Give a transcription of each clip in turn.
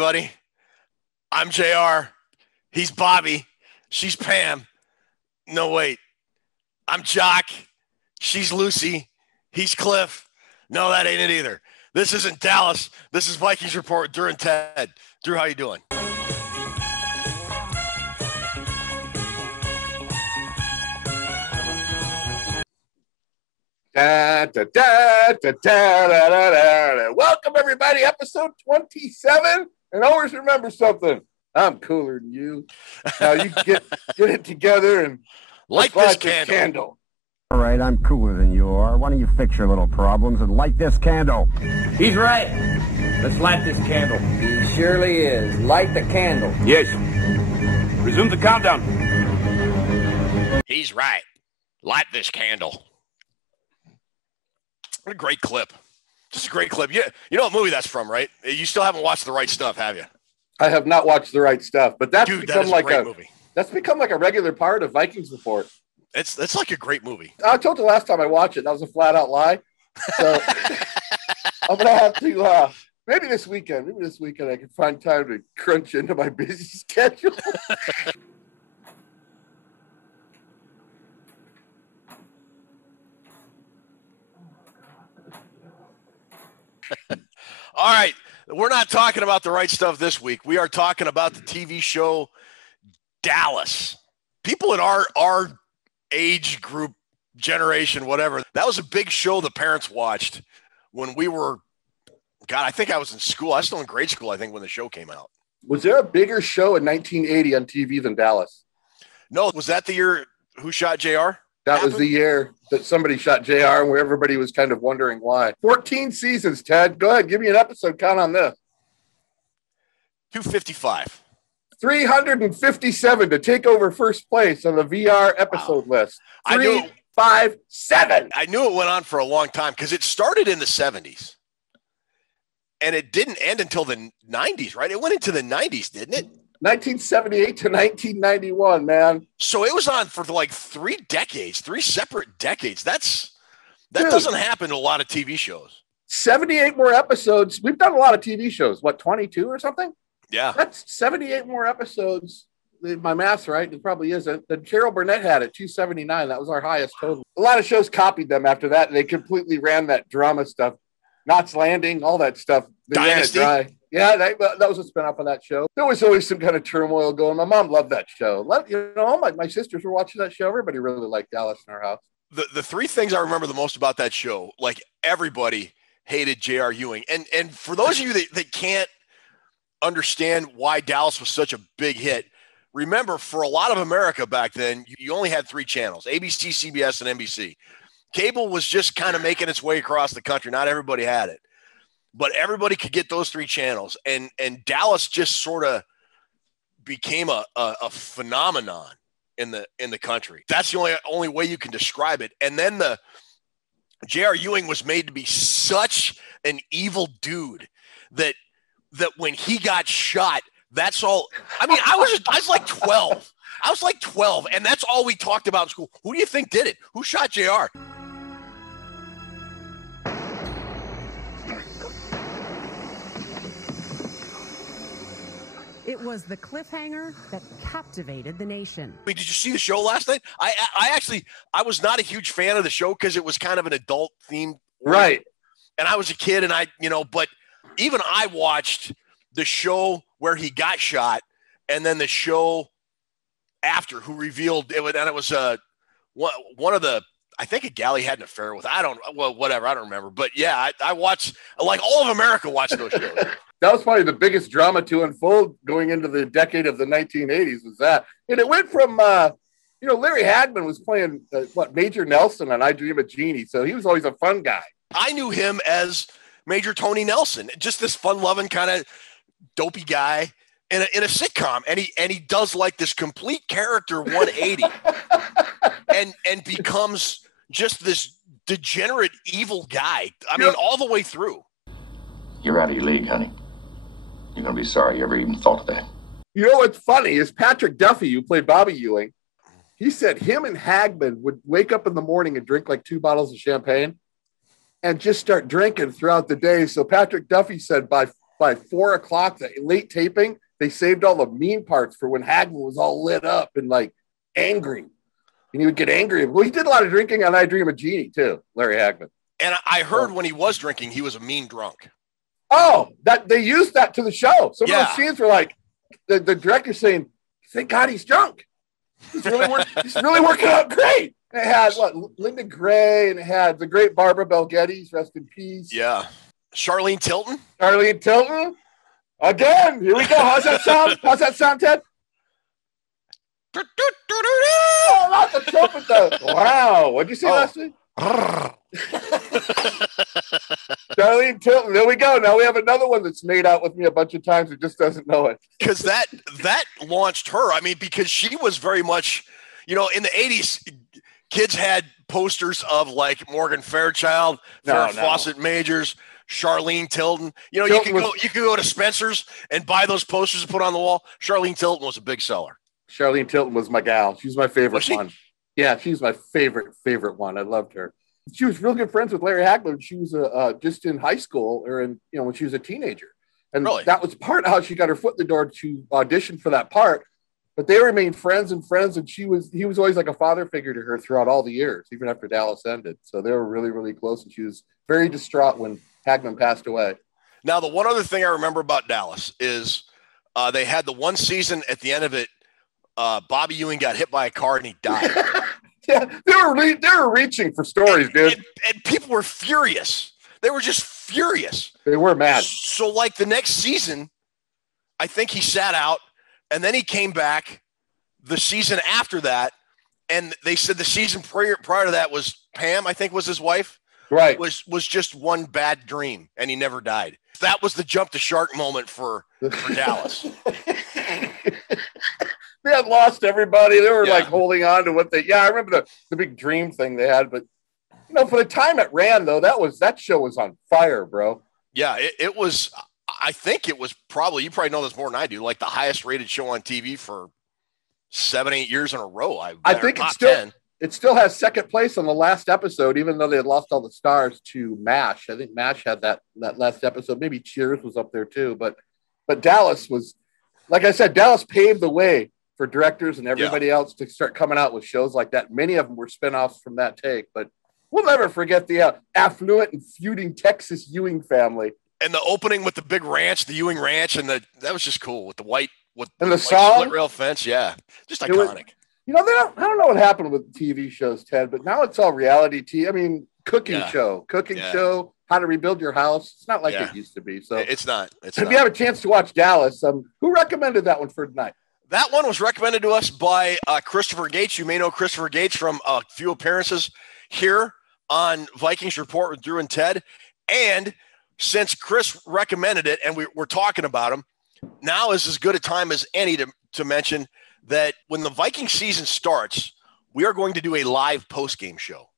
everybody. I'm JR. He's Bobby. She's Pam. No, wait. I'm Jock. She's Lucy. He's Cliff. No, that ain't it either. This isn't Dallas. This is Vikings Report with Drew and Ted. Drew, how you doing? Welcome, everybody. Episode 27. And always remember something. I'm cooler than you. Now you get it together and light this candle. All right, I'm cooler than you are. Why don't you fix your little problems and light this candle? He's right. Let's light this candle. He surely is. Light the candle. Yes. Resume the countdown. He's right. Light this candle. What a great clip. Just a great clip. Yeah, you know what movie that's from, right? You still haven't watched The Right Stuff, have you? I have not watched The Right Stuff, but that's become that like a movie. That's become like a regular part of Vikings Report. It's like a great movie. I told you last time I watched it, that was a flat out lie. So I'm gonna have to maybe this weekend I can find time to crunch into my busy schedule. All right. We're not talking about The Right Stuff this week. We are talking about the TV show Dallas. People in our age group, generation, whatever, that was a big show the parents watched when we were, God, I think I was in school. I was still in grade school, I think, when the show came out. Was there a bigger show in 1980 on TV than Dallas? No. Was that the year Who Shot JR? That was the year that somebody shot JR, and where everybody was kind of wondering why. 14 seasons, Ted. Go ahead. Give me an episode count on this. 255. 357 to take over first place on the VR episode list. 357. I knew it went on for a long time because it started in the 70s. And it didn't end until the 90s, right? It went into the 90s, didn't it? 1978 to 1991, man. So it was on for like 3 separate decades. That doesn't happen to a lot of TV shows. 78 more episodes. We've done a lot of TV shows. What, 22 or something? Yeah. That's 78 more episodes. My math's right. It probably isn't. Then Carol Burnett had it, 279. That was our highest total. A lot of shows copied them after that. They completely ran that drama stuff. Knots Landing, all that stuff. They Dynasty. Ran it dry. Yeah, that was a spin-off of that show. There was always some kind of turmoil going. My mom loved that show. All my sisters were watching that show. Everybody really liked Dallas in our house. The 3 things I remember the most about that show, like everybody hated J.R. Ewing. And for those of you that can't understand why Dallas was such a big hit, remember, for a lot of America back then, you only had 3 channels, ABC, CBS, and NBC. Cable was just kind of making its way across the country. Not everybody had it. But everybody could get those 3 channels, and Dallas just sort of became a phenomenon in the country. That's the only way you can describe it. And then the J.R. Ewing was made to be such an evil dude that when he got shot, that's all. I mean, I was like 12. I was like 12, and that's all we talked about in school. Who do you think did it? Who shot JR? It was the cliffhanger that captivated the nation. I mean, did you see the show last night? I was not a huge fan of the show because it was kind of an adult themed. Right. And I was a kid, and but even I watched the show where he got shot, and then the show after who revealed it, and it was one of the, I think a gal he had an affair with. Whatever, I don't remember. But yeah, I watched, like all of America watched those shows. That was probably the biggest drama to unfold going into the decade of the 1980s was that. And it went from, Larry Hagman was playing, Major Nelson on I Dream of Jeannie. So he was always a fun guy. I knew him as Major Tony Nelson, just this fun-loving kind of dopey guy in a sitcom. And he does like this complete character 180 and becomes just this degenerate, evil guy. I mean, all the way through. You're out of your league, honey. You're going to be sorry you ever even thought of that. You know what's funny is Patrick Duffy, who played Bobby Ewing, he said him and Hagman would wake up in the morning and drink like 2 bottles of champagne and just start drinking throughout the day. So Patrick Duffy said by by 4 o'clock, the late taping, they saved all the mean parts for when Hagman was all lit up and like angry. And he would get angry. Well, he did a lot of drinking on I Dream of Jeannie too, Larry Hagman. And I heard when he was drinking, he was a mean drunk. Oh, that they used that to the show. Some of those scenes were like the director saying, "Thank God he's drunk. He's really working out great." And it had Linda Gray, and it had the great Barbara Bel Geddes, rest in peace. Yeah, Charlene Tilton. Charlene Tilton. Again, here we go. How's that sound? How's that sound, Ted? Oh, not the trumpet though. Wow. What'd you say, Leslie? Charlene Tilton. There we go. Now we have another one that's made out with me a bunch of times and just doesn't know it. Because that launched her. I mean, because she was very much, in the 80s, kids had posters of like Morgan Fairchild, Farrah Fawcett Majors, Charlene Tilton. You could go to Spencer's and buy those posters and put on the wall. Charlene Tilton was a big seller. Charlene Tilton was my gal. She's my favorite one. Yeah, she's my favorite one. I loved her. She was real good friends with Larry Hagman. She was just in high school or when she was a teenager. And that was part of how she got her foot in the door to audition for that part. But they remained friends, and he was always like a father figure to her throughout all the years, even after Dallas ended. So they were really, really close, and she was very distraught when Hagman passed away. Now, the one other thing I remember about Dallas is they had the one season at the end of it, Bobby Ewing got hit by a car and he died. Yeah, they were reaching for stories, dude. And people were furious. They were just furious. They were mad. So, like, the next season, I think he sat out, and then he came back the season after that, and they said the season prior to that was Pam, I think was his wife. Right. Was just one bad dream, and he never died. That was the jump the shark moment for Dallas. They had lost everybody. They were like holding on to what I remember the big dream thing they had, but for the time it ran though, that show was on fire, bro. Yeah, it was. I think it was probably, you probably know this more than I do, like the highest rated show on TV for 7-8 years in a row. I think it still has second place on the last episode, even though they had lost all the stars to MASH. I think MASH had that last episode. Maybe Cheers was up there too, but Dallas was, like I said, Dallas paved the way for directors and everybody else to start coming out with shows like that. Many of them were spinoffs from that take, but we'll never forget the affluent and feuding Texas Ewing family. And the opening with the big ranch, the Ewing Ranch, and that was just cool with the white and the song, split rail fence. Yeah, just iconic. I don't know what happened with TV shows, Ted, but now it's all reality TV. I mean, cooking show, how to rebuild your house. It's not like it used to be. So it's not. If you have a chance to watch Dallas, who recommended that one for tonight? That one was recommended to us by Christopher Gates. You may know Christopher Gates from a few appearances here on Vikings Report with Drew and Ted. And since Chris recommended it and we're talking about him, now is as good a time as any to mention that when the Viking season starts, we are going to do a live post-game show.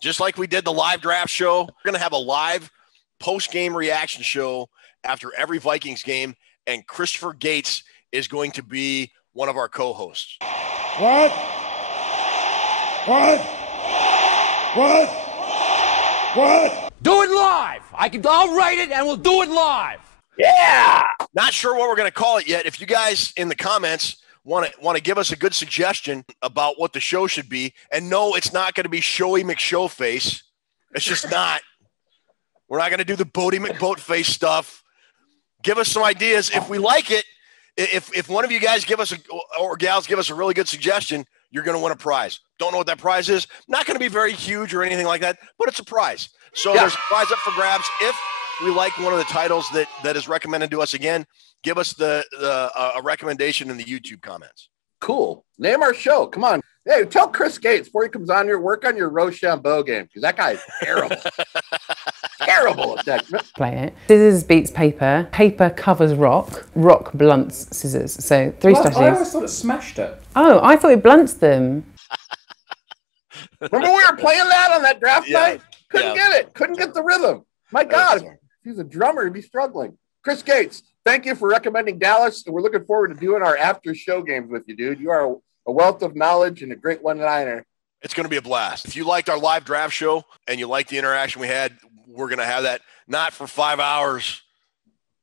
Just like we did the live draft show, we're going to have a live post-game reaction show after every Vikings game, and Christopher Gates is going to be one of our co-hosts. What? Do it live. I'll write it and we'll do it live. Yeah. Not sure what we're going to call it yet. If you guys in the comments want to give us a good suggestion about what the show should be, and no, it's not going to be Showy McShowface. It's just not. We're not going to do the Bodie McBoatface stuff. Give us some ideas. If we like it, if one of you guys or gals give us a really good suggestion, you're going to win a prize. Don't know what that prize is. Not going to be very huge or anything like that, but it's a prize. So there's a prize up for grabs. If we like one of the titles that is recommended to us, again, give us a recommendation in the YouTube comments. Cool. Name our show. Come on. Hey, tell Chris Gates before he comes on here, work on your Rochambeau game, because that guy is terrible. Terrible at that. Play it. Scissors beats paper. Paper covers rock. Rock blunts scissors. So 3 strategies. I always thought it smashed it. Oh, I thought it blunts them. Remember we were playing that on that draft night? Couldn't get it. Couldn't get the rhythm. My God, if he's a drummer, he'd be struggling. Chris Gates, thank you for recommending Dallas, and we're looking forward to doing our after show games with you, dude. You are a wealth of knowledge and a great one-liner. It's going to be a blast. If you liked our live draft show and you liked the interaction we had, we're going to have that not for 5 hours,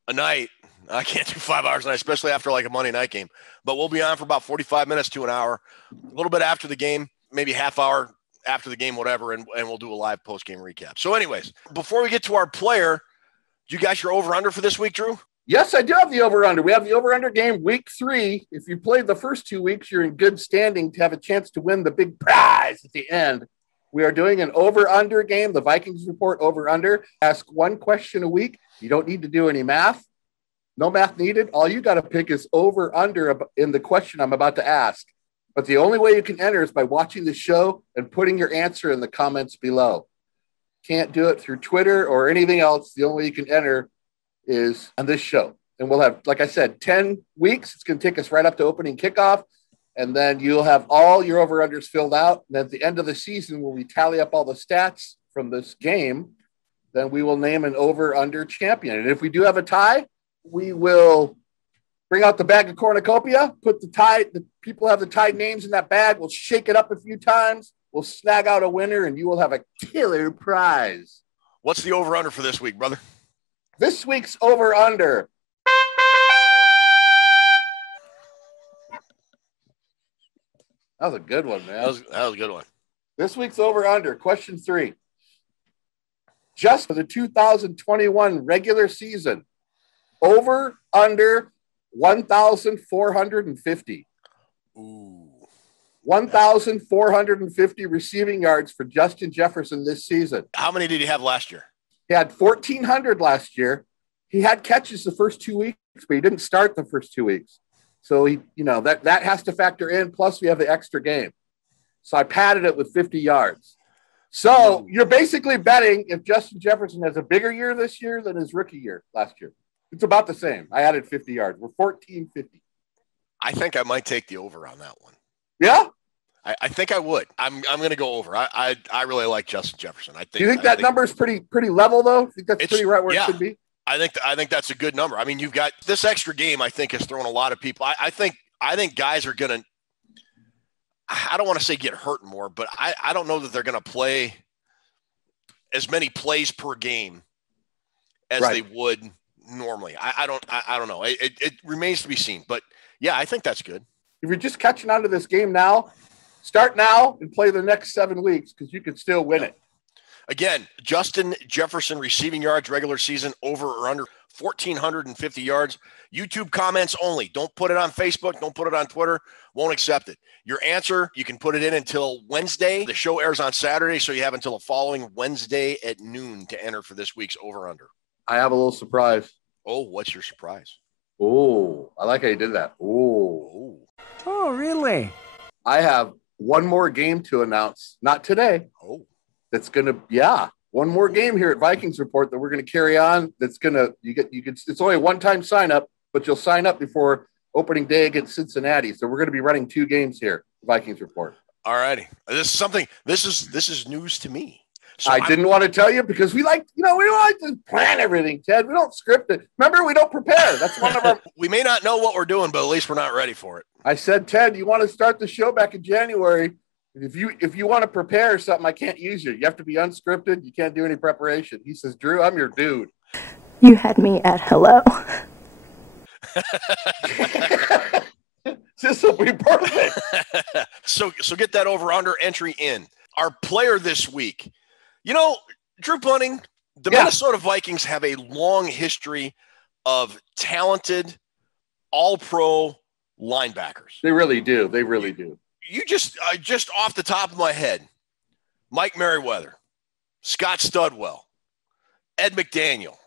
a night. I can't do 5 hours a night, especially after like a Monday night game. But we'll be on for about 45 minutes to an hour, a little bit after the game, maybe half hour after the game, whatever, and we'll do a live post-game recap. So anyways, before we get to our player, do you got your over-under for this week, Drew? Yes, I do have the over-under. We have the over-under game week 3. If you played the first 2 weeks, you're in good standing to have a chance to win the big prize at the end. We are doing an over-under game, the Vikings Report over-under. Ask one question a week. You don't need to do any math. No math needed. All you got to pick is over-under in the question I'm about to ask. But the only way you can enter is by watching the show and putting your answer in the comments below. Can't do it through Twitter or anything else. The only way you can enter is on this show. And we'll have, like I said, 10 weeks. It's going to take us right up to opening kickoff. And then you'll have all your over-unders filled out. And at the end of the season, where we tally up all the stats from this game, then we will name an over-under champion. And if we do have a tie, we will bring out the bag of cornucopia, put the people have the tied names in that bag. We'll shake it up a few times. We'll snag out a winner, and you will have a killer prize. What's the over-under for this week, brother? This week's over-under. That was a good one, man. That was a good one. This week's over-under, question 3. Just for the 2021 regular season, over, under 1,450. Ooh. 1,450 receiving yards for Justin Jefferson this season. How many did he have last year? He had 1,400 last year. He had catches the first 2 weeks, but he didn't start the first 2 weeks. So he, that has to factor in. Plus we have the extra game. So I padded it with 50 yards. So you're basically betting if Justin Jefferson has a bigger year this year than his rookie year last year. It's about the same. I added 50 yards. We're 1,450. I think I might take the over on that one. Yeah? I think I would. I'm going to go over. I really like Justin Jefferson. Do you think that number is pretty level, though? I think that's pretty right where it should be? I think that's a good number. I mean, you've got this extra game, I think, has thrown a lot of people. I think guys are going to, I don't want to say get hurt more, but I don't know that they're going to play as many plays per game as they would normally. I don't know. It remains to be seen. But, yeah, I think that's good. If you're just catching on to this game now, start now and play the next 7 weeks because you could still win it. Again, Justin Jefferson receiving yards regular season over or under 1,450 yards. YouTube comments only. Don't put it on Facebook. Don't put it on Twitter. Won't accept it. Your answer, you can put it in until Wednesday. The show airs on Saturday, so you have until the following Wednesday at noon to enter for this week's over-under. I have a little surprise. Oh, what's your surprise? Oh, I like how you did that. Oh, really? I have one more game to announce. Not today. Oh. That's going to, one more game here at Vikings Report that we're going to carry on. That's going to, it's only a one-time sign up, but you'll sign up before opening day against Cincinnati. So we're going to be running 2 games here, Vikings Report. All righty. This is news to me. So I didn't want to tell you because we like to plan everything, Ted. We don't script it. Remember, we don't prepare. That's one of our. We may not know what we're doing, but at least we're not ready for it. I said, Ted, you want to start the show back in January? If you want to prepare something, I can't use you. You have to be unscripted. You can't do any preparation. He says, Drew, I'm your dude. You had me at hello. This will be perfect. So get that over-under entry in. Our player this week. Drew Bunting, the Minnesota Vikings have a long history of talented all-pro linebackers. They really do. They really do. You just off the top of my head, Mike Merriweather, Scott Studwell, Ed McDaniel,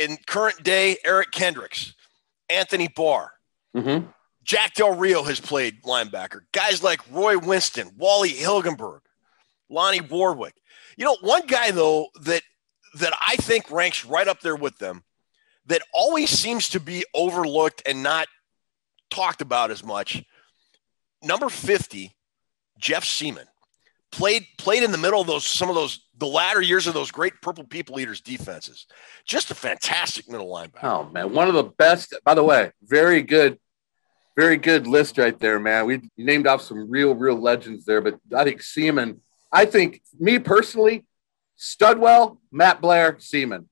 in current day, Eric Kendricks, Anthony Barr, Jack Del Rio has played linebacker. Guys like Roy Winston, Wally Hilgenberg, Lonnie Warwick. One guy, though, that I think ranks right up there with them, that always seems to be overlooked and not talked about as much, number 50, Jeff Seaman, played in the middle of the latter years of those great Purple People Eaters defenses. Just a fantastic middle linebacker. Oh, man. One of the best, by the way, very good list right there, man. You named off some real legends there, but I think Seaman, me personally, Studwell, Matt Blair, Seaman.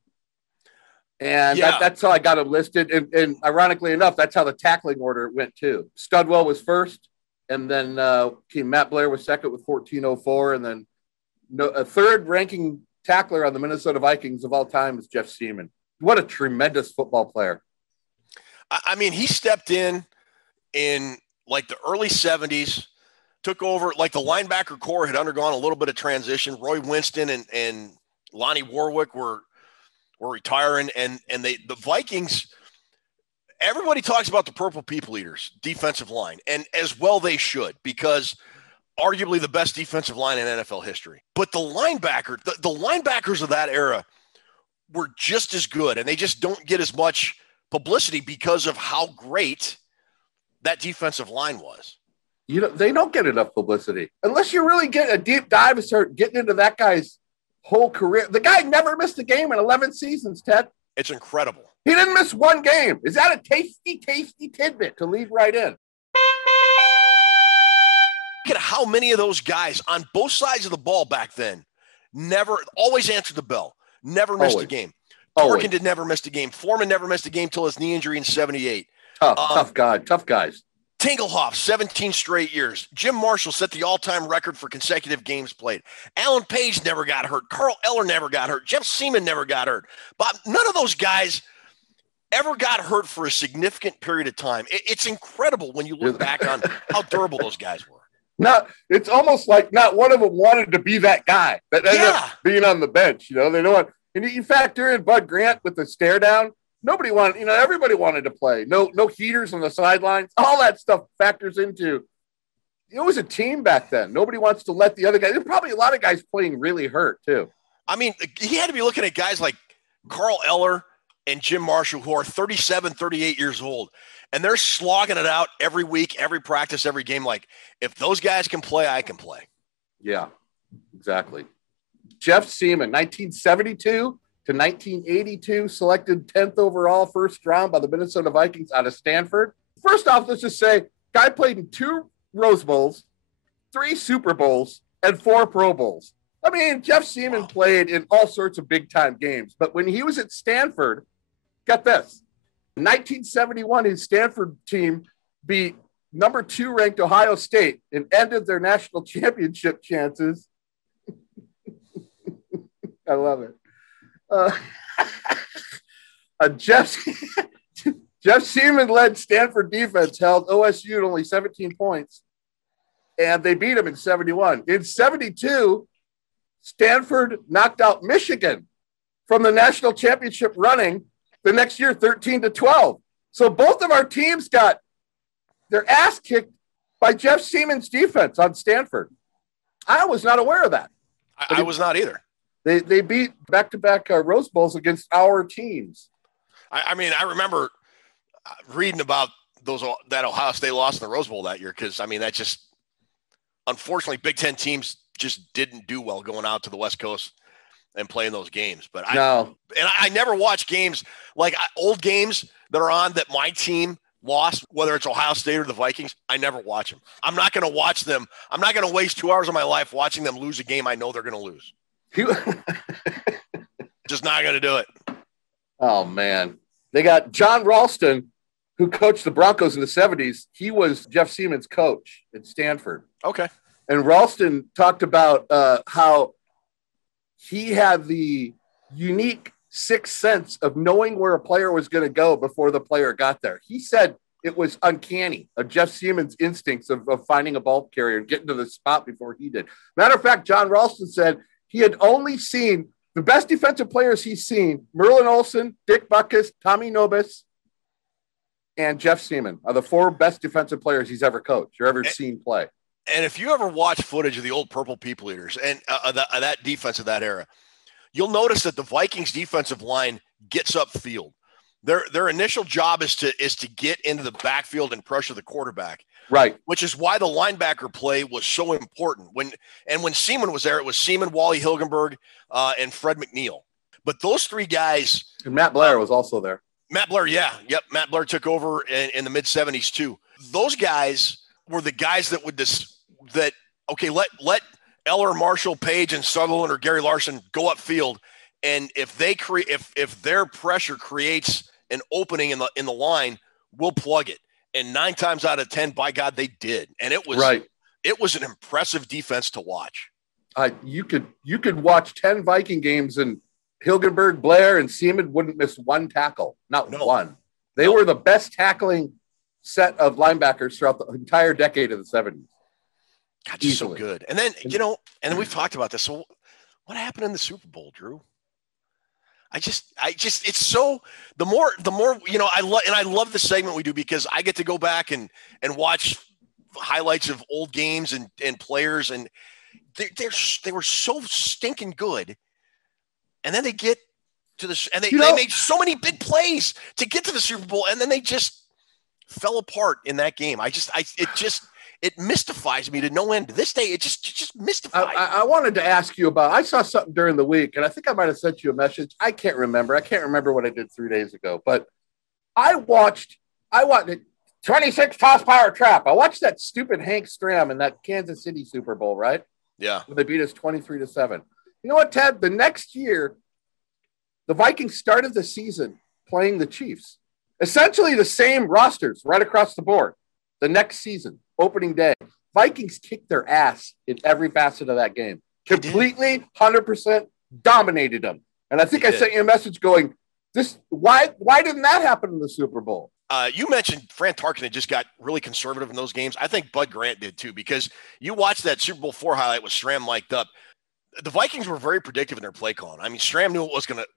And that's how I got him listed. And ironically enough, that's how the tackling order went too. Studwell was first, and then Matt Blair was second with 1404, and then a third ranking tackler on the Minnesota Vikings of all time is Jeff Seaman. What a tremendous football player. I mean, he stepped in like the early 70s, took over, like the linebacker core had undergone a little bit of transition. Roy Winston and Lonnie Warwick were retiring, and the Vikings, everybody talks about the Purple People Eaters, defensive line, and as well they should, because arguably the best defensive line in NFL history. But the linebackers of that era were just as good, and they just don't get as much publicity because of how great that defensive line was. They don't get enough publicity unless you really get a deep dive and start getting into that guy's whole career. The guy never missed a game in 11 seasons, Ted. It's incredible. He didn't miss one game. Is that a tasty tidbit to lead right in? Look at how many of those guys on both sides of the ball back then always answered the bell, never missed a game. Torkin never missed a game. Foreman never missed a game till his knee injury in 78. Tough guys. Tingelhoff, 17 straight years. Jim Marshall set the all-time record for consecutive games played. Alan Page never got hurt. Carl Eller never got hurt. Jeff Seaman never got hurt. But none of those guys ever got hurt for a significant period of time. It's incredible when you look back on how durable those guys were. It's almost like not one of them wanted to be that guy that ended up being on the bench. They don't want. And you factor in Bud Grant with the stare down. Nobody wanted, everybody wanted to play. No heaters on the sidelines. All that stuff factors into. It was a team back then. Nobody wants to let the other guy. There's probably a lot of guys playing really hurt too. I mean, he had to be looking at guys like Carl Eller and Jim Marshall, who are 37, 38 years old, and they're slogging it out every week, every practice, every game. Like, if those guys can play, I can play. Yeah, exactly. Jeff Seaman, 1972 to 1982, selected 10th overall, first round by the Minnesota Vikings out of Stanford. First off, let's just say, guy played in 2 Rose Bowls, 3 Super Bowls, and 4 Pro Bowls. I mean, Jeff Seaman played in all sorts of big-time games, but when he was at Stanford, get this, in 1971, his Stanford team beat number 2 ranked Ohio State and ended their national championship chances. I love it. Jeff Seaman led Stanford defense, held OSU to only 17 points, and they beat him in 71. In 72, Stanford knocked out Michigan from the national championship running the next year, 13-12. So both of our teams got their ass kicked by Jeff Seaman's defense on Stanford. I was not aware of that. I was not either. They beat back-to-back Rose Bowls against our teams. I mean, I remember reading about that Ohio State loss in the Rose Bowl that year because, I mean, that just – unfortunately, Big Ten teams just didn't do well going out to the West Coast and playing those games. But I never watch games like old games that are on that my team lost, whether it's Ohio State or the Vikings. I never watch them. I'm not going to watch them. I'm not going to waste 2 hours of my life watching them lose a game I know they're going to lose. Just not going to do it. Oh, man. They got John Ralston, who coached the Broncos in the 70s. He was Jeff Seaman's coach at Stanford. Okay. And Ralston talked about how he had the unique sixth sense of knowing where a player was going to go before the player got there. He said it was uncanny of Jeff Seaman's instincts of finding a ball carrier and getting to the spot before he did. Matter of fact, John Ralston said he had only seen the best defensive players he's seen: Merlin Olsen, Dick Butkus, Tommy Nobis, and Jeff Seaman are the 4 best defensive players he's ever coached or ever seen play. And if you ever watch footage of the old Purple People Eaters and that defense of that era, you'll notice that the Vikings defensive line gets upfield. Their initial job is to get into the backfield and pressure the quarterback. Right. Which is why the linebacker play was so important. When Seaman was there, it was Seaman, Wally Hilgenberg, and Fred McNeil. But those 3 guys. And Matt Blair was also there. Matt Blair, yeah. Yep. Matt Blair took over in the mid-70s too. Those guys were the guys that would let Eller, Marshall, Page, and Sutherland or Gary Larson go upfield And if they create, if their pressure creates an opening in the line, we'll plug it. And 9 times out of 10, by God, they did. And it was right. It was an impressive defense to watch. You could watch 10 Viking games and Hilgenberg, Blair, and Seaman wouldn't miss one tackle. Not one. They were the best tackling set of linebackers throughout the entire decade of the 70s. God, just so good. And then, and then we've talked about this. So what happened in the Super Bowl, Drew? I just, it's so, the more, I love the segment we do because I get to go back and watch highlights of old games and players, and they were so stinking good. And then they get to this, and they made so many big plays to get to the Super Bowl, and then they just fell apart in that game. It mystifies me to no end. To this day, it just mystifies me. I wanted to ask you about, I saw something during the week, and I think I might have sent you a message. I can't remember what I did 3 days ago, but I watched 26 horsepower trap. I watched that stupid Hank Stram in that Kansas City Super Bowl, right? Yeah. When they beat us 23-7. You know what, Ted? The next year, the Vikings started the season playing the Chiefs. Essentially the same rosters right across the board. The next season, opening day, Vikings kicked their ass in every facet of that game. Completely, 100% dominated them. And I think I sent you a message going, why didn't that happen in the Super Bowl? You mentioned Fran Tarkenton just got really conservative in those games. I think Bud Grant did too, because you watched that Super Bowl 4 highlight with Stram mic'd up. The Vikings were very predictive in their play calling. I mean, Stram knew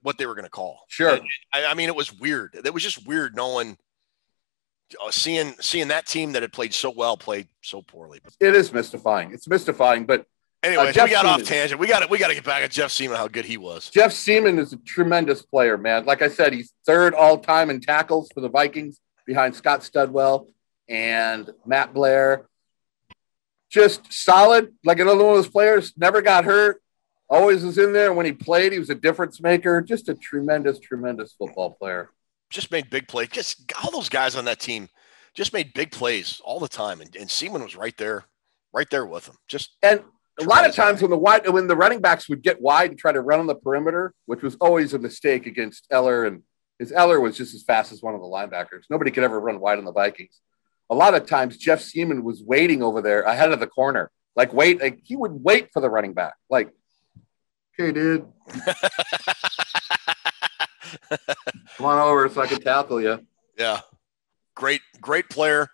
what they were gonna call. Sure. I mean, it was weird. It was just weird knowing, seeing that team that had played so well played so poorly. It is mystifying. It's mystifying, but anyway, we got off tangent. We got to get back at Jeff Seaman, how good he was. Jeff Seaman is a tremendous player, man. Like I said, he's third all time in tackles for the Vikings behind Scott Studwell and Matt Blair. Just solid, like another one of those players, never got hurt. Always was in there. When he played, he was a difference maker. Just a tremendous, tremendous football player. Just made big plays. Just all those guys on that team just made big plays all the time. And Seaman was right there with them. And a lot of times when the running backs would get wide and try to run on the perimeter, which was always a mistake against Eller, and his Eller was just as fast as one of the linebackers. Nobody could ever run wide on the Vikings. A lot of times Jeff Seaman was waiting over there ahead of the corner. He would wait for the running back. Like, okay, dude. Come on over so I can tackle you. Yeah. Great player.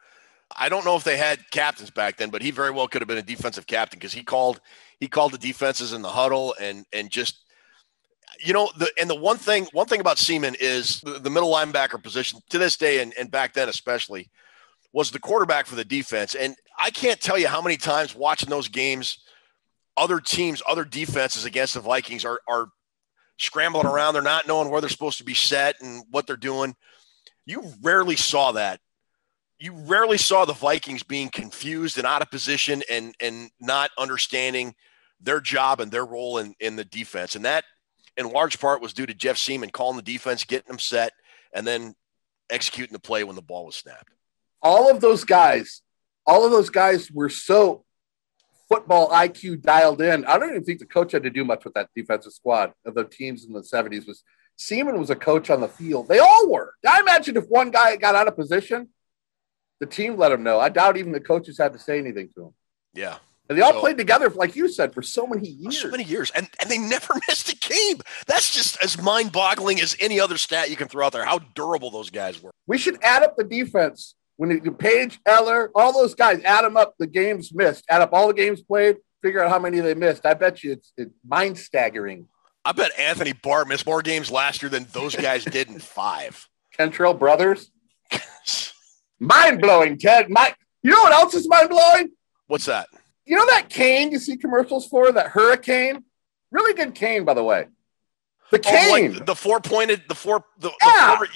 I don't know if they had captains back then, but he very well could have been a defensive captain because he called the defenses in the huddle and just, the one thing about Seaman is the middle linebacker position to this day and back then especially was the quarterback for the defense. And I can't tell you how many times watching those games, other teams, other defenses against the Vikings are scrambling around. They're not knowing where they're supposed to be set and what they're doing. You rarely saw that. You rarely saw the Vikings being confused and out of position and not understanding their job and their role in the defense. And that, in large part, was due to Jeff Seaman calling the defense, getting them set, and then executing the play when the ball was snapped. All of those guys were so football IQ dialed in. I don't even think the coach had to do much with that defensive squad of the teams in the 70s. Seaman was a coach on the field. They all were. I imagine if one guy got out of position, the team let him know. I doubt even the coaches had to say anything to him. Yeah. And they all played together, like you said, for so many years. So many years. And they never missed a game. That's just as mind-boggling as any other stat you can throw out there, how durable those guys were. We should add up the defense. When you Page, Eller, all those guys, add them up, the games missed. Add up all the games played, figure out how many they missed. I bet you it's mind-staggering. I bet Anthony Barr missed more games last year than those guys did in 5. Kentrell Brothers. Mind-blowing, Ted. You know what else is mind-blowing? What's that? You know that cane you see commercials for, that Hurricane? Really good cane, by the way. The cane. Like the four-pointed,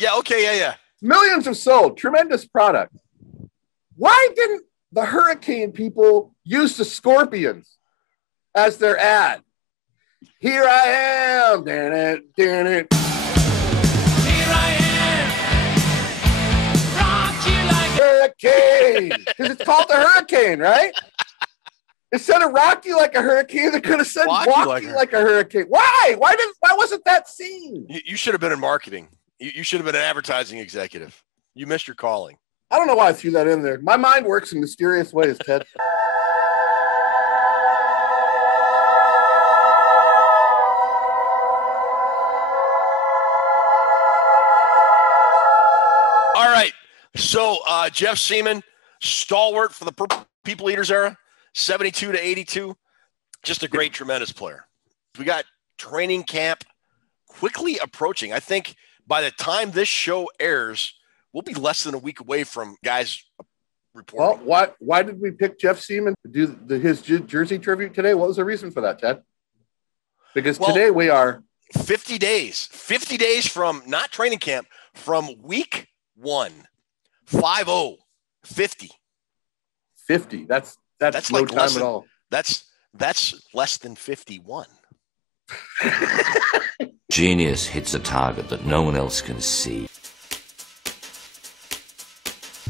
yeah. Millions have sold. Tremendous product. Why didn't the Hurricane people use the Scorpions as their ad? Here I am. Damn it. Here I am. Rock you like Hurricane. Because it's called the Hurricane, right? Instead of rocky like a hurricane, they could have said walking like a hurricane. Why? Why wasn't that seen? You should have been in marketing. You should have been an advertising executive. You missed your calling. I don't know why I threw that in there. My mind works in mysterious ways, Ted. All right. So Jeff Seaman, stalwart for the People Eaters era, 72 to 82. Just a great, tremendous player. We got training camp quickly approaching. I think by the time this show airs, we'll be less than a week away from guys reporting. Well, why did we pick Jeff Seaman to do his jersey tribute today? What was the reason for that, Ted? Because today we are 50 days from not training camp, from week 1, 5-0, 50. 50. That's no like time at all. That's less than 51. Genius hits a target that no one else can see.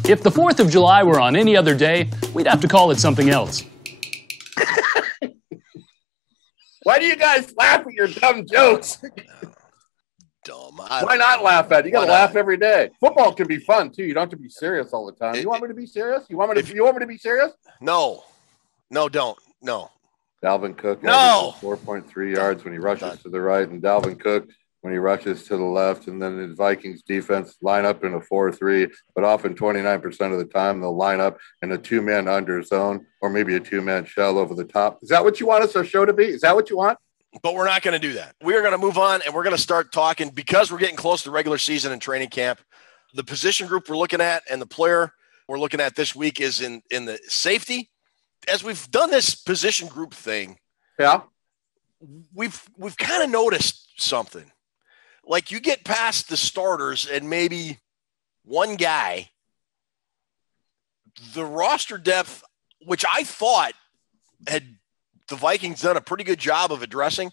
If the 4th of July were on any other day, we'd have to call it something else. Why do you guys laugh at your dumb jokes? Dumb. Why not laugh at it? You got to laugh every day. Football can be fun too. You don't have to be serious all the time. You want me to be serious? You want me to be serious? No, don't. No. Dalvin Cook. No. 4.3 yards when he rushes to the right, and Dalvin Cook when he rushes to the left, and then the Vikings defense line up in a 4-3, but often 29% of the time they'll line up in a 2-man under zone or maybe a 2-man shell over the top. Is that what you want us our show to be? Is that what you want? But we're not going to do that. We are going to move on, and we're going to start talking, because we're getting close to regular season and training camp. The position group we're looking at and the player we're looking at this week is in the safety. As we've done this position group thing, yeah, we've kind of noticed something. Like, you get past the starters and maybe one guy, the roster depth, which I thought had the Vikings done a pretty good job of addressing,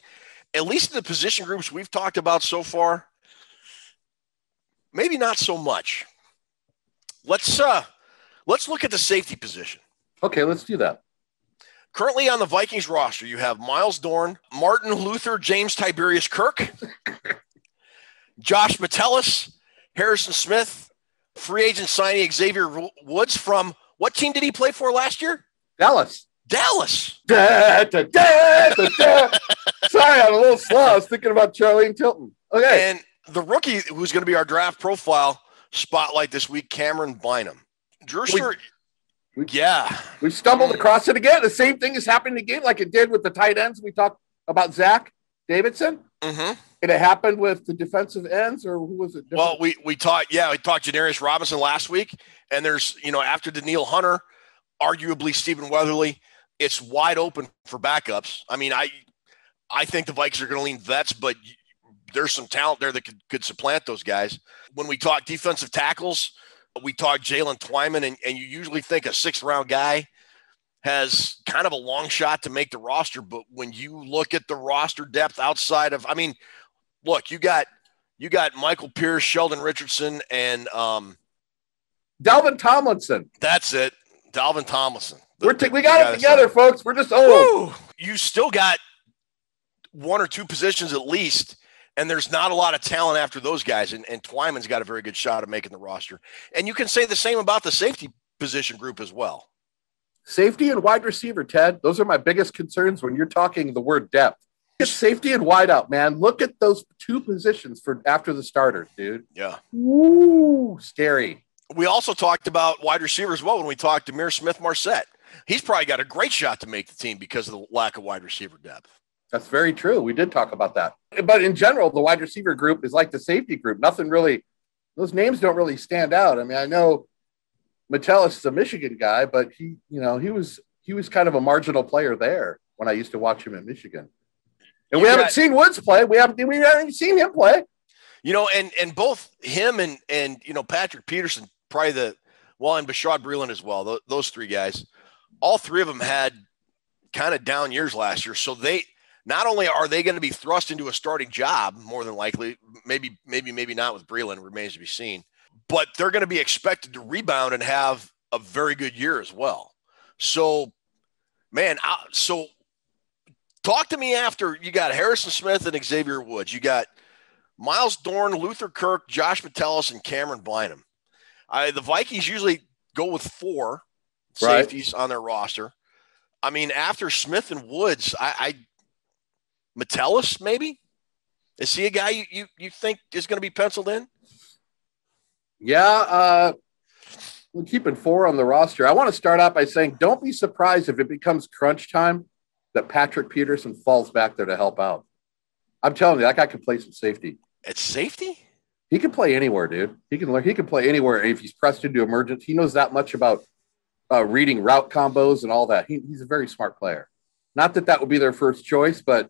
at least in the position groups we've talked about so far, maybe not so much. Let's look at the safety position. Okay, let's do that. Currently on the Vikings roster, you have Miles Dorn, Martin Luther, James Tiberius Kirk, Josh Metellus, Harrison Smith, free agent signee Xavier Woods from what team did he play for last year? Dallas. Sorry, I'm a little slow. I was thinking about Charlene Tilton. Okay. And the rookie who's going to be our draft profile spotlight this week, Cameron Bynum. Drewster, we stumbled across it again. The same thing is happening again, like it did with the tight ends. We talked about Zach Davidson. Mm-hmm. And it happened with the defensive ends, or who was it? Well, we talked Janarius Robinson last week, and there's, after Daniil Hunter, arguably Stephen Weatherly, it's wide open for backups. I mean, I think the Vikings are going to lean vets, but there's some talent there that could supplant those guys. When we talk defensive tackles, we talk Jalen Twyman, and you usually think a 6th-round guy has kind of a long shot to make the roster. But when you look at the roster depth outside of, look, you got Michael Pierce, Sheldon Richardson, and Dalvin Tomlinson. That's it, Dalvin Tomlinson. We got it together, folks. We're just old. You still got 1 or 2 positions at least, and there's not a lot of talent after those guys. And Twyman's got a very good shot of making the roster. And you can say the same about the safety position group as well. Safety and wide receiver, Ted. Those are my biggest concerns when you're talking the word depth. It's safety and wide out, man. Look at those 2 positions for after the starters, dude. Yeah. Woo, scary. We also talked about wide receiver as well when we talked to Demir Smith-Marset. He's probably got a great shot to make the team because of the lack of wide receiver depth. That's very true. We did talk about that. But in general, the wide receiver group is like the safety group. Nothing really, those names don't really stand out. I mean, I know Metellus is a Michigan guy, but he was kind of a marginal player there when I used to watch him in Michigan. And we haven't seen Woods play. We haven't seen him play. And both him and Patrick Peterson, probably and Bashad Breeland as well. Those 3 guys, all 3 of them had kind of down years last year. So not only are they going to be thrust into a starting job, more than likely, maybe not with Breeland, remains to be seen, but they're going to be expected to rebound and have a very good year as well. So Man, so talk to me after you got Harrison Smith and Xavier Woods. You got Miles Dorn, Luther Kirk, Josh Metellus, and Cameron Bynum. The Vikings usually go with 4 safeties on their roster. I mean, after Smith and Woods, Metellus maybe? Is he a guy you think is going to be penciled in? Yeah, we're keeping 4 on the roster. I want to start out by saying don't be surprised if it becomes crunch time that Patrick Peterson falls back there to help out. I'm telling you, that guy can play some safety. At safety? He can play anywhere, dude. He can play anywhere if he's pressed into emergence. He knows that much about reading route combos and all that. He's a very smart player. Not that would be their first choice, but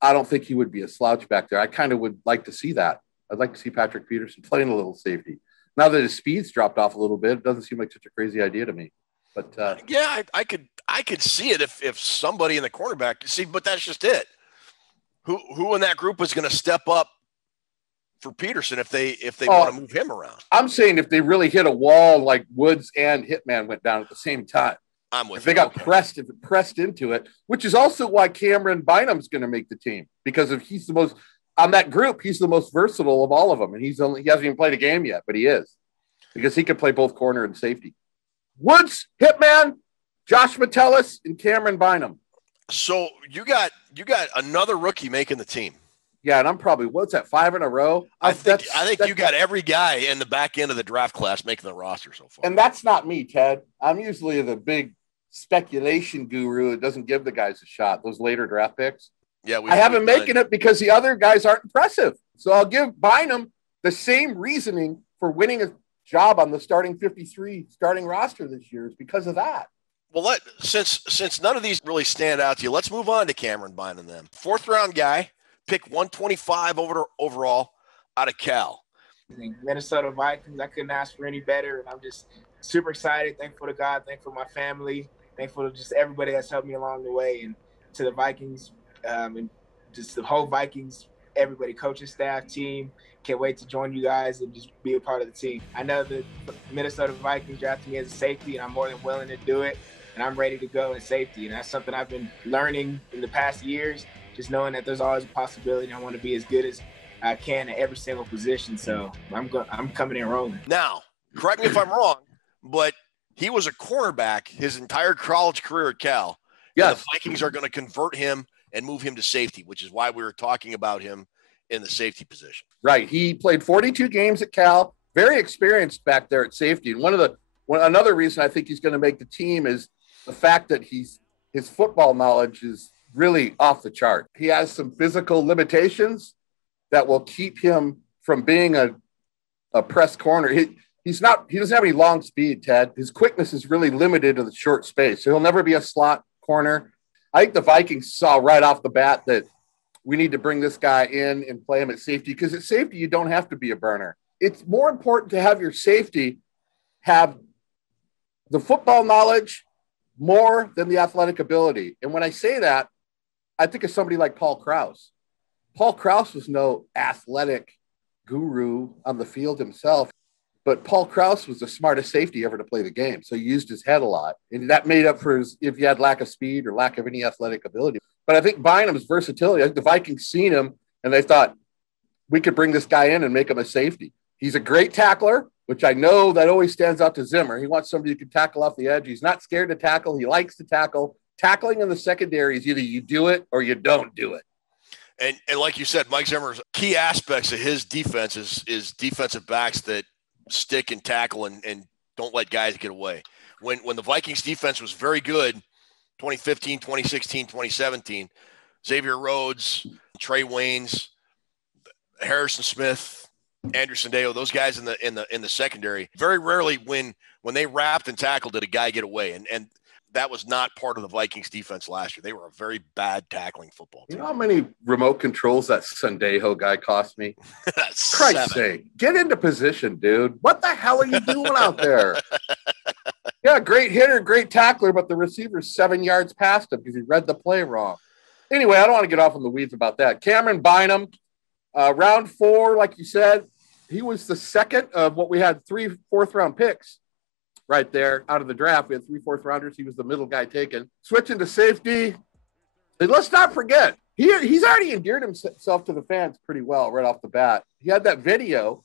I don't think he would be a slouch back there. I kind of would like to see that. I'd like to see Patrick Peterson playing a little safety. Now that his speed's dropped off a little bit, it doesn't seem like such a crazy idea to me. But yeah, I could see it if somebody in the cornerback see, but that's just it. Who in that group is going to step up for Peterson if they want to move him around? I'm saying if they really hit a wall like Woods and Hitman went down at the same time. I'm with if they got pressed into it, which is also why Cameron Bynum's going to make the team, because if he's the most on that group, he's the most versatile of all of them, and he hasn't even played a game yet, but he is, because he can play both corner and safety. Woods, Hitman, Josh Metellus, and Cameron Bynum. So you got another rookie making the team. Yeah, and I'm probably, what's that, 5 in a row? I think you got every guy in the back end of the draft class making the roster so far. And that's not me, Ted. I'm usually the big speculation guru that doesn't give the guys a shot, those later draft picks. Yeah, I haven't making it because the other guys aren't impressive. So I'll give Bynum the same reasoning for winning a job on the starting 53 starting roster this year is because of that. Well, since none of these really stand out to you, let's move on to Cameron Bynum then. 4th round guy, pick 125 overall out of Cal. Minnesota Vikings, I couldn't ask for any better, and I'm just super excited, thankful to God, thankful to my family, thankful to just everybody that's helped me along the way, and to the Vikings, and just the whole Vikings, everybody, coaching staff, team. Can't wait to join you guys and just be a part of the team. I know the Minnesota Vikings drafted me as a safety, and I'm more than willing to do it, and I'm ready to go in safety, and that's something I've been learning in the past years, just knowing that there's always a possibility. I want to be as good as I can at every single position, so I'm coming in rolling. Now, correct me if I'm wrong, but he was a cornerback his entire college career at Cal. Yeah, the Vikings are going to convert him and move him to safety, which is why we were talking about him in the safety position. Right. He played 42 games at Cal, very experienced back there at safety. And another reason I think he's going to make the team is the fact that his football knowledge is really off the chart. He has some physical limitations that will keep him from being a press corner. He doesn't have any long speed, Ted. His quickness is really limited to the short space. So he'll never be a slot corner. I think the Vikings saw right off the bat that we need to bring this guy in and play him at safety, because at safety, you don't have to be a burner. It's more important to have your safety have the football knowledge more than the athletic ability. And when I say that, I think of somebody like Paul Krause. Paul Krause was no athletic guru on the field himself, but Paul Krause was the smartest safety ever to play the game. So he used his head a lot, and that made up for if you had lack of speed or lack of any athletic ability. But I think Bynum's versatility, I think the Vikings seen him and they thought, we could bring this guy in and make him a safety. He's a great tackler, which I know that always stands out to Zimmer. He wants somebody who can tackle off the edge. He's not scared to tackle. He likes to tackle. Tackling in the secondary is either you do it or you don't do it. And like you said, Mike Zimmer's key aspects of his defense is defensive backs that stick and tackle and don't let guys get away. When the Vikings defense was very good, 2015, 2016, 2017, Xavier Rhodes, Trey Waynes, Harrison Smith, Andrew Sandeo, those guys in the secondary, very rarely when they wrapped and tackled did a guy get away. And that was not part of the Vikings defense last year. They were a very bad tackling football team. You know how many remote controls that Sandeo guy cost me? Christ's sake. Get into position, dude. What the hell are you doing out there? Yeah, great hitter, great tackler, but the receiver's 7 yards past him because he read the play wrong. Anyway, I don't want to get off in the weeds about that. Cameron Bynum, round 4, like you said, he was the second of what we had 3 fourth-round picks. right there out of the draft. We had 3 fourth-rounders. He was the middle guy taken. Switching to safety. And let's not forget, he's already endeared himself to the fans pretty well right off the bat. He had that video.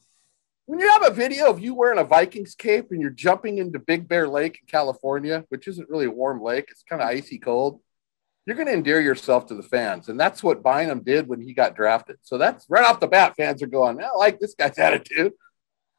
When you have a video of you wearing a Vikings cape and you're jumping into Big Bear Lake in California, which isn't really a warm lake, it's kind of icy cold, you're going to endear yourself to the fans. And that's what Bynum did when he got drafted. So that's right off the bat, fans are going, I like this guy's attitude.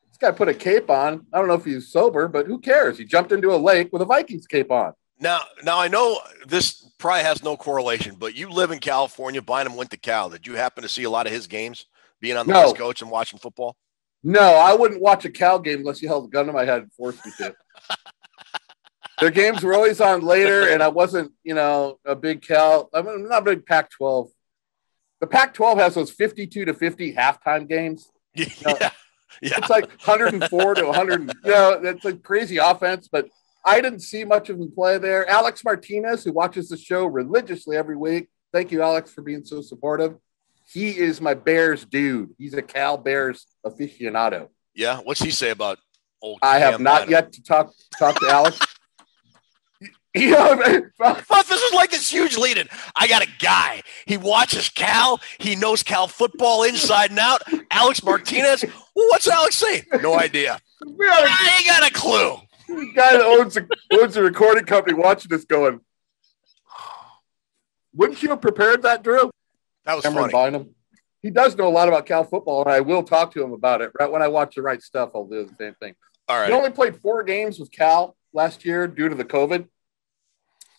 This guy put a cape on. I don't know if he's sober, but who cares? He jumped into a lake with a Vikings cape on. Now I know this probably has no correlation, but you live in California. Bynum went to Cal. Did you happen to see a lot of his games being on the West Coast and watching football? No, I wouldn't watch a Cal game unless you held a gun to my head and forced me to. Their games were always on later, and I wasn't, a big Cal. I'm not a big Pac-12. The Pac-12 has those 52-50 halftime games. Yeah. It's like 104 to 100. That's a crazy offense, but I didn't see much of him play there. Alex Martinez, who watches the show religiously every week. Thank you, Alex, for being so supportive. He is my Bears dude. He's a Cal Bears aficionado. Yeah. What's he say about old I Cam have not Bynum? yet to talk to Alex. I thought this was like this huge lead-in. I got a guy. He watches Cal. He knows Cal football inside and out. Alex Martinez. Well, what's Alex saying? No idea. I ain't got a clue. The guy that owns a recording company watching this going, wouldn't you have prepared that, Drew? That was Cameron funny. Bynum. He does know a lot about Cal football, and I will talk to him about it. Right when I watch the right stuff, I'll do the same thing. All right. He only played 4 games with Cal last year due to the COVID.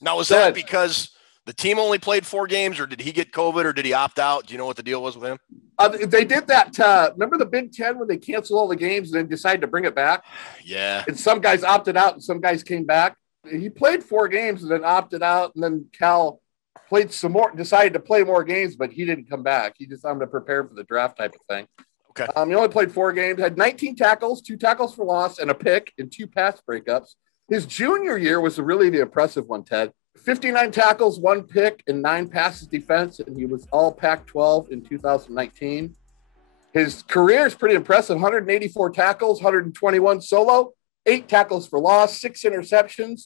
Now, was that because the team only played 4 games, or did he get COVID, or did he opt out? Do you know what the deal was with him? They did that. Remember the Big Ten when they canceled all the games and then decided to bring it back? Yeah. And some guys opted out and some guys came back. He played 4 games and then opted out, and then Cal played some more, decided to play more games, but he didn't come back. He just, I'm going to prepare for the draft type of thing. Okay. He only played 4 games, had 19 tackles, 2 tackles for loss, and a pick, and 2 pass breakups. His junior year was really the impressive one, Ted. 59 tackles, 1 pick, and 9 passes defense, and he was all Pac-12 in 2019. His career is pretty impressive. 184 tackles, 121 solo, 8 tackles for loss, 6 interceptions,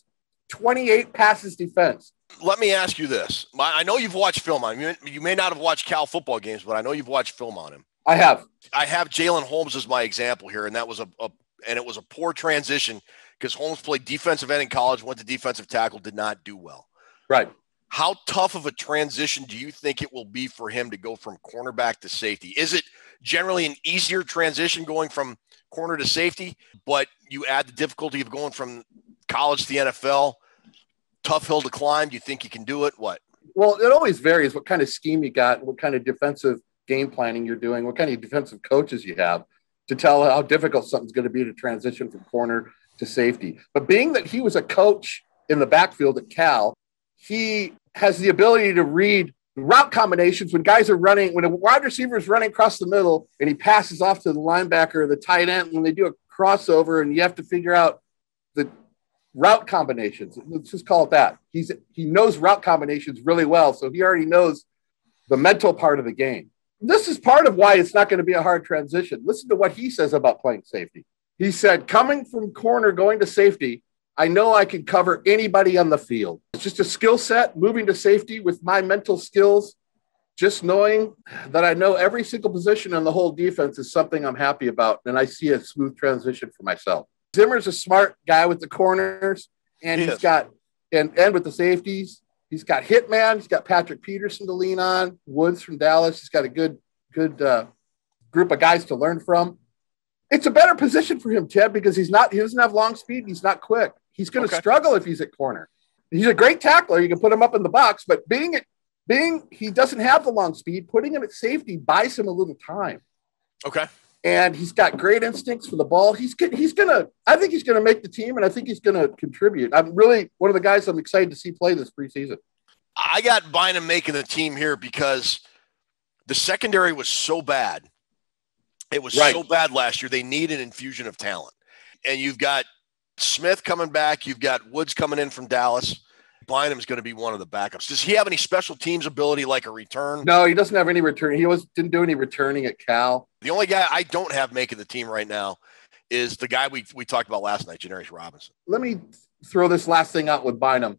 28 passes defense. Let me ask you this. I know you've watched film on him. You may not have watched Cal football games, but I know you've watched film on him. I have. I have Jalen Holmes as my example here, and that was it was a poor transition because Holmes played defensive end in college, went to defensive tackle, did not do well. Right. How tough of a transition do you think it will be for him to go from cornerback to safety? Is it generally an easier transition going from corner to safety, but you add the difficulty of going from college to the NFL? Tough hill to climb. Do you think you can do it? What? Well, it always varies what kind of scheme you got, what kind of defensive game planning you're doing, what kind of defensive coaches you have to tell how difficult something's going to be to transition from corner to safety. But being that he was a coach in the backfield at Cal, he has the ability to read route combinations when guys are running, when a wide receiver is running across the middle and he passes off to the linebacker or the tight end, when they do a crossover and you have to figure out the route combinations. Let's just call it that. He knows route combinations really well, so he already knows the mental part of the game. This is part of why it's not going to be a hard transition. Listen to what he says about playing safety. He said, coming from corner, going to safety, I know I can cover anybody on the field. It's just a skill set. Moving to safety with my mental skills, just knowing that I know every single position on the whole defense is something I'm happy about, and I see a smooth transition for myself. Zimmer's a smart guy with the corners, and he's got and with the safeties. He's got Hitman. He's got Patrick Peterson to lean on. Woods from Dallas. He's got a good group of guys to learn from. It's a better position for him, Ted, because he doesn't have long speed. He's not quick. He's going to struggle if he's at corner. He's a great tackler. You can put him up in the box, but being he doesn't have the long speed, putting him at safety buys him a little time. Okay. And he's got great instincts for the ball. I think he's gonna make the team, and I think he's gonna contribute. I'm really one of the guys I'm excited to see play this preseason. I got Bynum making the team here because the secondary was so bad. It was so bad last year. They need an infusion of talent. And you've got Smith coming back. You've got Woods coming in from Dallas. Bynum's going to be one of the backups. Does he have any special teams ability like a return? No, he doesn't have any return. Didn't do any returning at Cal. The only guy I don't have making the team right now is the guy we talked about last night, Janarius Robinson. Let me throw this last thing out with Bynum.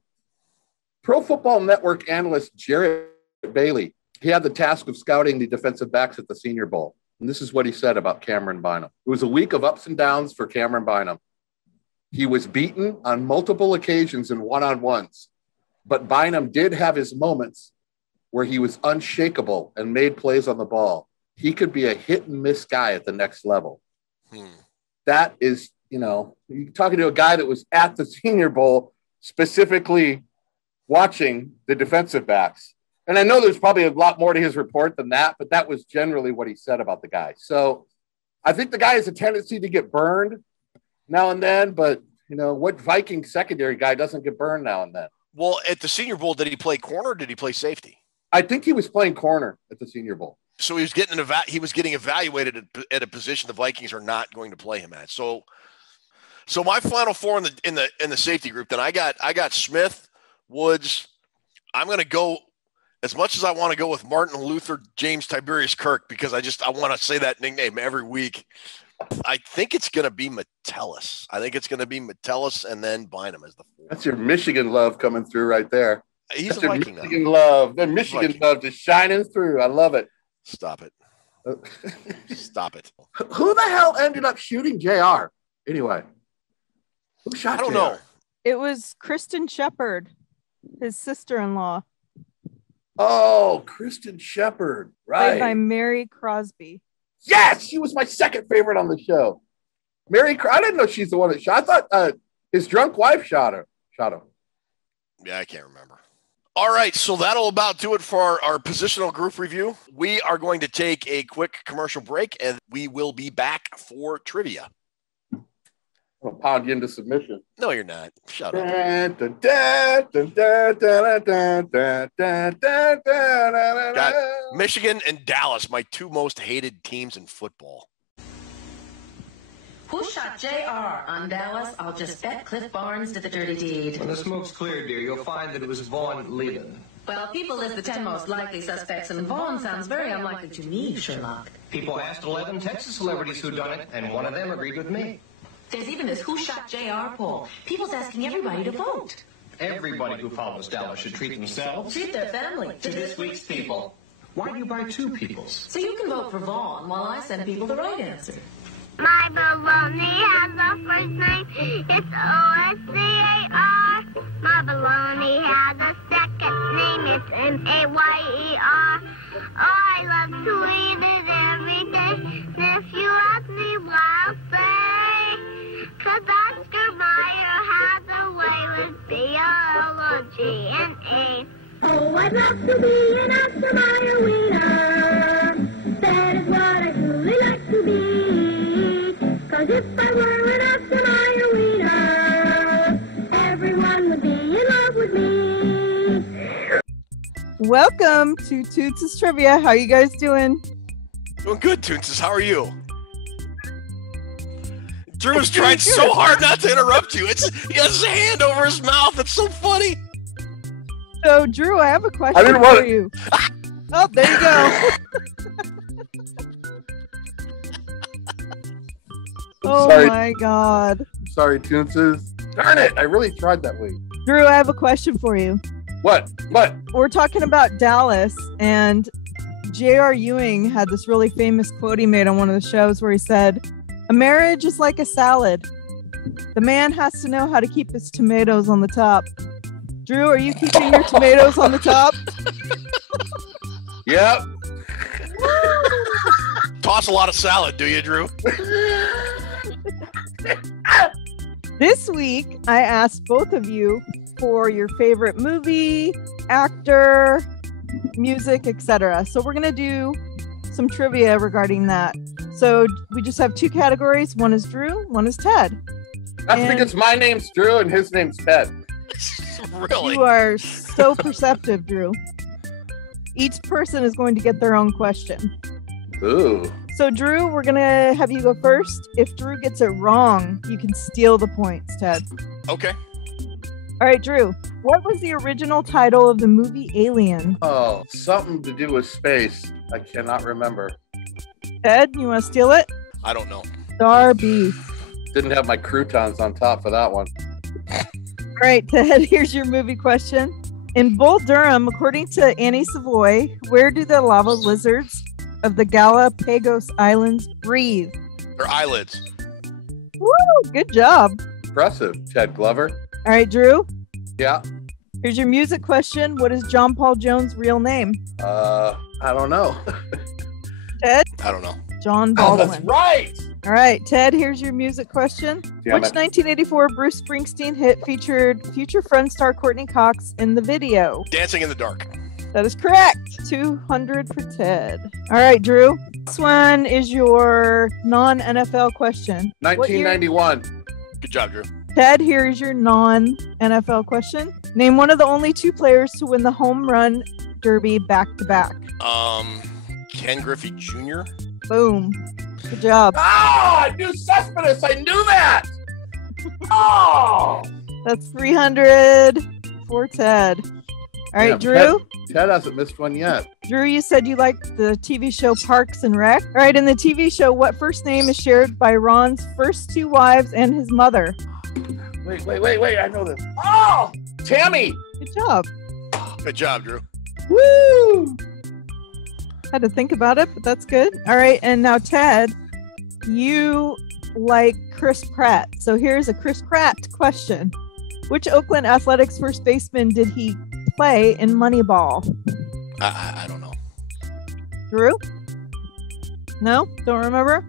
Pro Football Network analyst Jarrett Bailey, he had the task of scouting the defensive backs at the Senior Bowl. And this is what he said about Cameron Bynum. It was a week of ups and downs for Cameron Bynum. He was beaten on multiple occasions in one-on-ones, but Bynum did have his moments where he was unshakable and made plays on the ball. He could be a hit and miss guy at the next level. That is, you're talking to a guy that was at the Senior Bowl, specifically watching the defensive backs. And I know there's probably a lot more to his report than that, but that was generally what he said about the guy. So I think the guy has a tendency to get burned now and then, but what Viking secondary guy doesn't get burned now and then? Well, at the Senior Bowl, did he play corner or did he play safety? I think he was playing corner at the Senior Bowl. So he was getting evaluated at a position the Vikings are not going to play him at. So my final four in the safety group, then I got Smith, Woods. I'm going to go as much as I want to go with Martin Luther James Tiberius Kirk, because I want to say that nickname every week. I think it's going to be Metellus. And then Bynum as the four. That's your Michigan love coming through right there. He's That's a Viking. Michigan love. The Michigan love just shining through. I love it. Stop it. Stop it. Who the hell ended up shooting JR? Anyway, who shot JR? I don't know. It was Kristen Shepard, his sister-in-law. Oh, Kristen Shepard. Right. Played by Mary Crosby. Yes, she was my second favorite on the show. I didn't know she's the one that shot. I thought his drunk wife shot him. Yeah, I can't remember. All right, so that'll about do it for our positional group review. We are going to take a quick commercial break, and we will be back for trivia. I'll pound you into submission. No, you're not. Shut up. Got Michigan and Dallas, my two most hated teams in football. Who shot JR on Dallas? I'll just bet Cliff Barnes did the dirty deed. When the smoke's clear, dear, you'll find that it was Vaughn Leben. Well, people list the 10 most likely suspects, and Vaughn sounds very unlikely to me, Sherlock. People asked 11 Texas celebrities who done it, and one of them agreed with me. There's even this Who Shot JR poll. People's asking everybody to vote. Everybody who follows Dallas should treat themselves. Treat their family. To this week's people. Why do you buy two peoples? So you can vote for Vaughn while I send people the right answer. My baloney has a first name, it's O-S-C-A-R. My baloney has a second name, it's M-A-Y-E-R. Oh, I love to eat it every day, and if you ask me why, I'll say, 'cause Oscar Mayer has a way with B-L-O-G-N-E. Oh, I'd love to be an Oscar Mayer wiener, that is what I truly like to be. 'Cause if I were an Oscar Mayer wiener, everyone would be in love with me. Welcome to Toots' Trivia. How you guys doing? Doing good, Toonses. How are you? Drew's trying so hard not to interrupt you. He has his hand over his mouth. It's so funny. So, Drew, I have a question for you. Oh, there you go. Sorry. My God. Sorry, Toonses. Darn it. I really tried that week. Drew, I have a question for you. What? We're talking about Dallas, and J.R. Ewing had this really famous quote he made on one of the shows where he said, "A marriage is like a salad. The man has to know how to keep his tomatoes on the top." Drew, are you keeping your tomatoes on the top? Yep. Toss a lot of salad, do you, Drew? This week, I asked both of you for your favorite movie, actor, music, etc. So we're going to do some trivia regarding that. So we just have two categories. One is Drew, one is Ted. That's because my name's Drew and his name's Ted. Really? You are so perceptive, Drew. Each person is going to get their own question. Ooh. So, Drew, we're going to have you go first. If Drew gets it wrong, you can steal the points, Ted. Okay. All right, Drew. What was the original title of the movie Alien? Oh, something to do with space. I cannot remember. Ted, you want to steal it? I don't know. Star Beast. Didn't have my croutons on top for that one. All right, Ted, here's your movie question. In Bull Durham, according to Annie Savoy, where do the lava lizards of the Galapagos Islands breathe? Their eyelids. Woo! Good job. Impressive, Ted Glover. All right, Drew. Yeah. Here's your music question. What is John Paul Jones' real name? I don't know. Ted? I don't know. John Baldwin. That's right. All right, Ted, here's your music question. Damn Which it. 1984 Bruce Springsteen hit featured future Friends star Courtney Cox in the video? Dancing in the Dark. That is correct. 200 for Ted. All right, Drew. This one is your non-NFL question. 1991. Good job, Drew. Ted, here's your non-NFL question. Name one of the only two players to win the home run derby back-to-back. Ken Griffey Jr. Boom. Good job. Oh, I knew Cespedes. I knew that. Oh. That's 300 for Ted. All right, Damn, Drew. Ted hasn't missed one yet. Drew, you said you liked the TV show Parks and Rec. All right, in the TV show, what first name is shared by Ron's first two wives and his mother? Wait. I know this. Oh, Tammy. Good job. Good job, Drew. Woo. Had to think about it, but that's good. All right, and now Ted, you like Chris Pratt. So here's a Chris Pratt question. Which Oakland Athletics first baseman did he play in Moneyball? I don't know. Drew? No? Don't remember?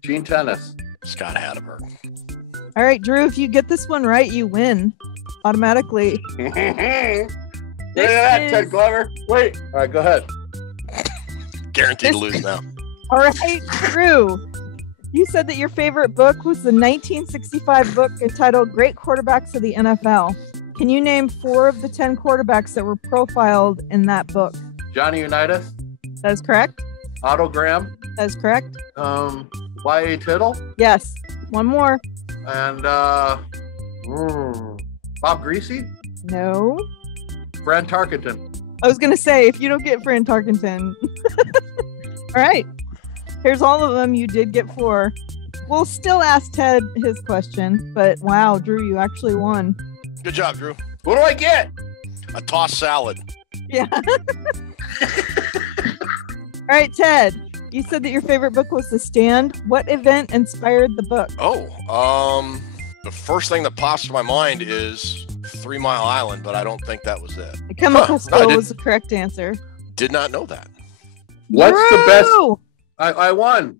Gene Tennis. Scott Hatteberg. All right, Drew, if you get this one right, you win automatically. Look at that, Ted Glover. Wait. All right, go ahead. Guaranteed to lose now. All right, Drew. You said that your favorite book was the 1965 book entitled Great Quarterbacks of the NFL. Can you name 4 of the 10 quarterbacks that were profiled in that book? Johnny Unitas. That is correct. Otto Graham. That is correct. Y.A. Tittle. Yes. One more. And Bob Greasy. No. Fran Tarkenton. I was going to say, if you don't get Fran Tarkenton. All right. Here's all of them. You did get 4. We'll still ask Ted his question, but wow, Drew, you actually won. Good job, Drew. What do I get? A tossed salad. Yeah. All right, Ted. You said that your favorite book was The Stand. What event inspired the book? The first thing that pops to my mind is 3 Mile Island, but I don't think that was it. The chemical spill was the correct answer. Did not know that. What's Drew! the best? I won.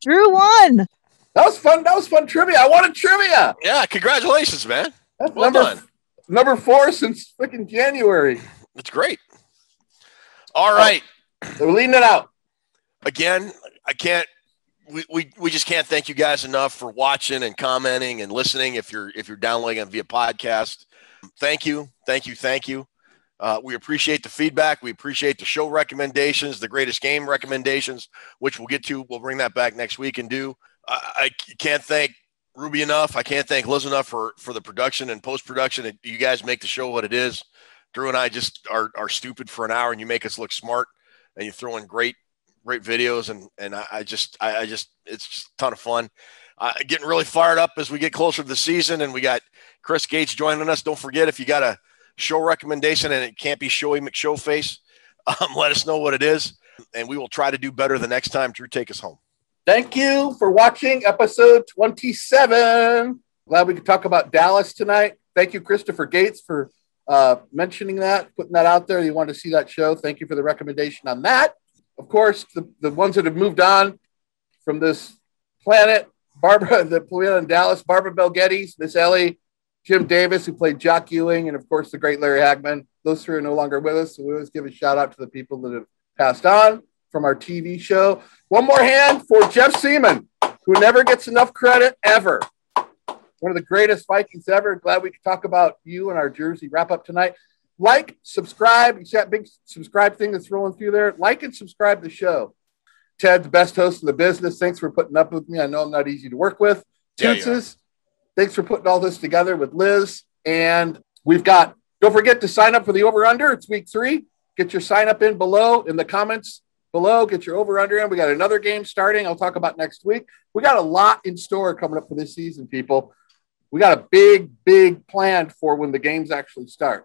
Drew won. That was fun. That was fun trivia. I wanted trivia. Yeah, congratulations, man. That's well done. Number 4 since freaking January. That's great. All right. We're leading it out. Again, I can't. We just can't thank you guys enough for watching and commenting and listening. If you're downloading it via podcast, thank you. We appreciate the feedback. We appreciate the show recommendations, the greatest game recommendations, which we'll get to. We'll bring that back next week and do. I can't thank Ruby enough. I can't thank Liz enough for the production and post-production. You guys make the show what it is. Drew and I just are stupid for an hour, and you make us look smart, and you throw in great videos, and I just it's just a ton of fun. Getting really fired up as we get closer to the season, and we got Chris Gates joining us. Don't forget, if you got a show recommendation and it can't be Showy McShowface, let us know what it is, and we will try to do better the next time. Drew, take us home. Thank you for watching episode 27. Glad we could talk about Dallas tonight. Thank you, Christopher Gates, for mentioning that, putting that out there. You wanted to see that show. Thank you for the recommendation on that. Of course, the ones that have moved on from this planet, Barbara, the planet in Dallas, Barbara Bel Geddes, Miss Ellie, Jim Davis, who played Jock Ewing, and of course, the great Larry Hagman. Those 3 are no longer with us, so we always give a shout out to the people that have passed on from our TV show. One more hand for Jeff Seaman, who never gets enough credit ever. One of the greatest Vikings ever. Glad we could talk about you and our Jersey wrap-up tonight. Like, subscribe. You see that big subscribe thing that's rolling through there? Like and subscribe to the show. Ted, the best host in the business, thanks for putting up with me. I know I'm not easy to work with. Tootses, thanks for putting all this together with Liz. And we've got, don't forget to sign up for the over-under. It's week 3. Get your sign up in below in the comments below. Get your over-under in. We got another game starting. I'll talk about next week. We got a lot in store coming up for this season, people. We got a big plan for when the games actually start.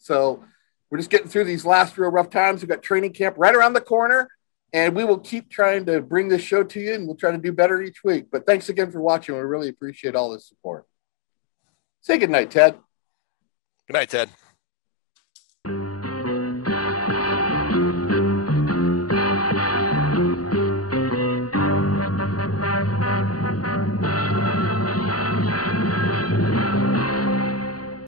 So we're just getting through these last real rough times. We've got training camp right around the corner, and we will keep trying to bring this show to you, and we'll try to do better each week. But thanks again for watching. We really appreciate all this support. Say good night, Ted. Good night, Ted.